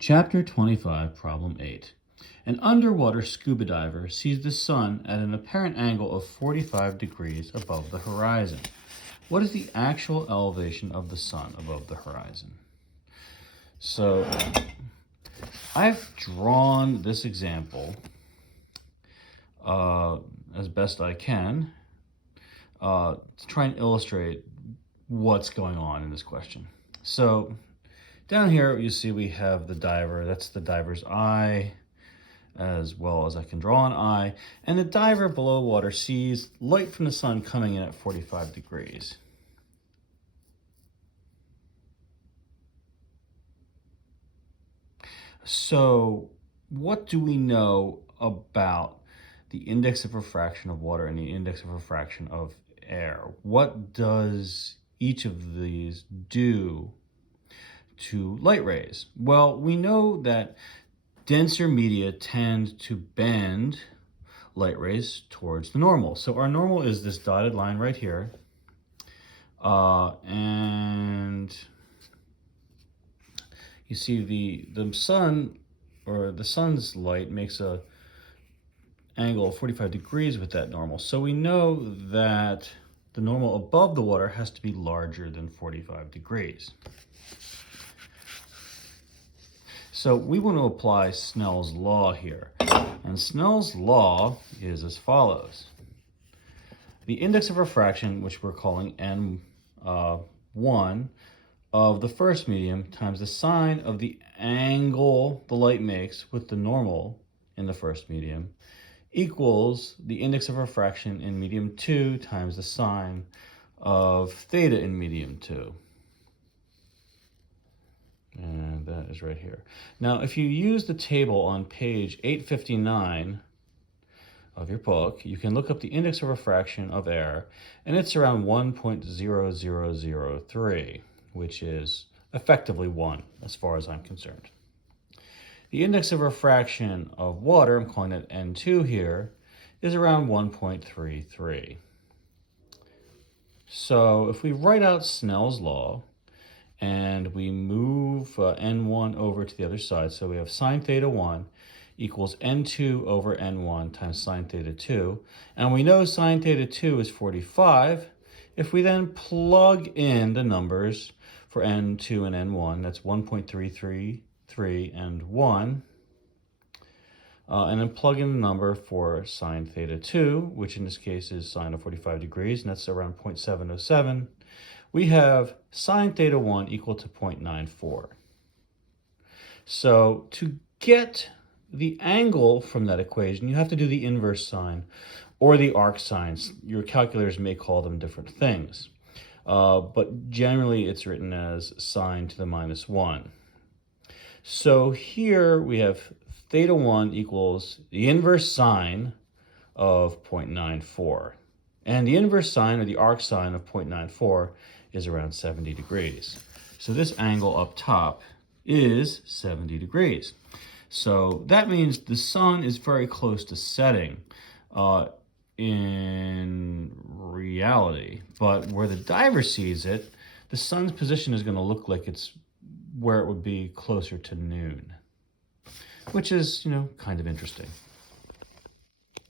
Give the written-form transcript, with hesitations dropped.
Chapter 25, Problem 8. An underwater scuba diver sees the sun at an apparent angle of 45 degrees above the horizon. What is the actual elevation of the sun above the horizon? So, I've drawn this example as best I can to try and illustrate what's going on in this question. So, down here you see we have the diver. That's the diver's eye, as well as I can draw an eye. And the diver below water sees light from the sun coming in at 45 degrees. So what do we know about the index of refraction of water and the index of refraction of air? What does each of these do to light rays? Well, we know that denser media tend to bend light rays towards the normal. So our normal is this dotted line right here. And you see the sun, or the sun's light, makes a angle of 45 degrees with that normal. So we know that the normal above the water has to be larger than 45 degrees. So we want to apply Snell's law here. And Snell's law is as follows. The index of refraction, which we're calling N1, of the first medium times the sine of the angle the light makes with the normal in the first medium equals the index of refraction in medium 2 times the sine of theta in medium 2. And that is right here. Now, if you use the table on page 859 of your book, you can look up the index of refraction of air, and it's around 1.0003, which is effectively 1 as far as I'm concerned. The index of refraction of water, I'm calling it N2 here, is around 1.33. So if we write out Snell's law, and we move N1 over to the other side, so we have sine theta 1 equals N2 over N1 times sine theta 2. And we know sine theta 2 is 45. If we then plug in the numbers for N2 and N1, that's 1.333 and 1. And then plug in the number for sine theta 2, which in this case is sine of 45 degrees, and that's around 0.707. We have sine theta 1 equal to 0.94. So to get the angle from that equation, you have to do the inverse sine or the arc sines. Your calculators may call them different things, but generally it's written as sine to the minus 1. So here we have theta 1 equals the inverse sine of 0.94. And the inverse sine, or the arc sine, of 0.94 is around 70 degrees. So this angle up top is 70 degrees. So that means the sun is very close to setting in reality. But where the diver sees it, the sun's position is going to look like it's where it would be closer to noon, which is, kind of interesting.